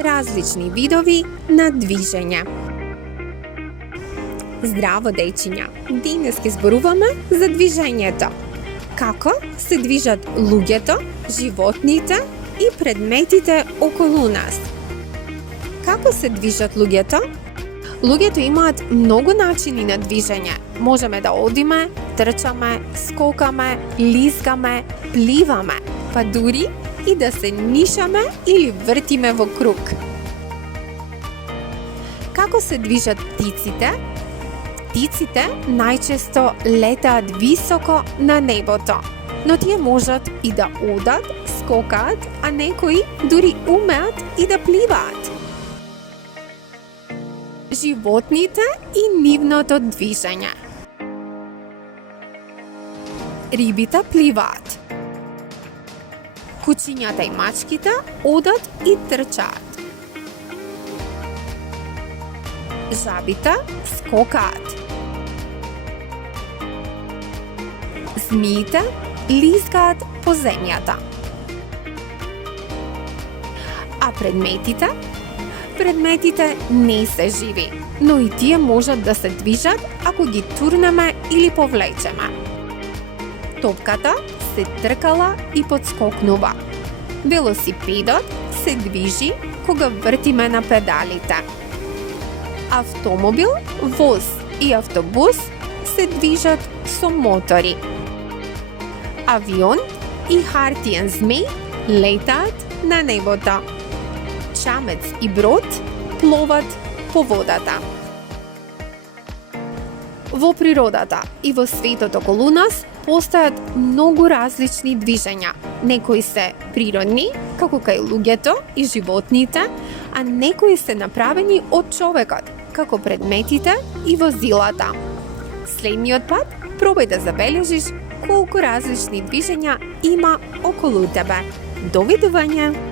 Различни видови на движење. Здраво, дејчиња! Денес ќе зборуваме за движењето. Како се движат луѓето, животните и предметите околу нас. Како се движат луѓето? Луѓето имаат многу начини на движење. Можеме да одиме, трчаме, скокаме, лискаме, пливаме, па дури и да се нишаме или вртиме во круг. Како се движат птиците? Птиците најчесто летаат високо на небото, но тие можат и да одат, скокаат, а некои дури умеат и да пливаат. Животните и нивното движење. Рибите пливаат. Кучињата и мачките одат и трчаат. Жабите скокаат. Змиите лискаат по земјата. А предметите не се живи, но и тие можат да се движат ако ги турнеме или повлечеме. Топката се тркала и подскокнува. Велосипедот се движи кога вртиме на педалите. Автомобил, воз и автобус се движат со мотори. Авион и хартиен змеј летаат на небото. Чамец и брод пловат по водата. Во природата и во светот околу нас постојат многу различни движења. Некои се природни, како кај луѓето и животните, а некои се направени од човекот, како предметите и возилата. Следниот пат пробај да забележиш колку различни движења има околу тебе. Довидување!